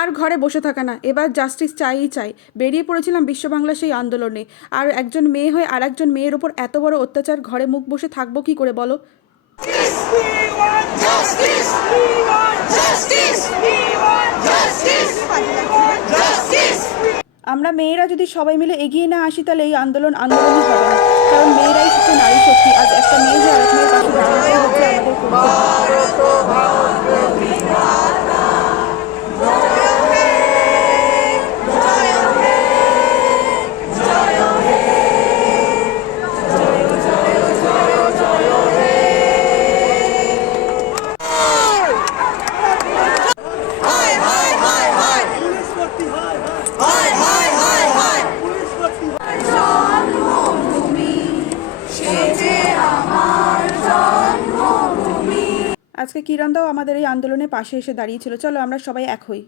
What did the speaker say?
আর ঘরে বসে থাকা না, এবার জাস্টিস চাইই চাই। বেরিয়ে পড়েছিলাম বিশ্ব বাংলা সেই আন্দোলনে। আর একজন মেয়ে হয়ে আর একজন মেয়ের ওপর এত বড় অত্যাচার, ঘরে মুখ বসে থাকবো কি করে বলো? আমরা মেয়েরা যদি সবাই মিলে এগিয়ে না আসি তাহলে এই আন্দোলনই হবে না। কারণ মেয়েরাই হচ্ছে নারী শক্তি। আজ একটা মেয়ে যে আরেক মেয়ের পাশে দাঁড়ানোটাই হচ্ছে আমাদের কর্তব্য। আজকে কিরণ দাও আমাদের এই আন্দোলনের পাশে এসে দাঁড়িয়েছিল। চলো আমরা সবাই এক হই।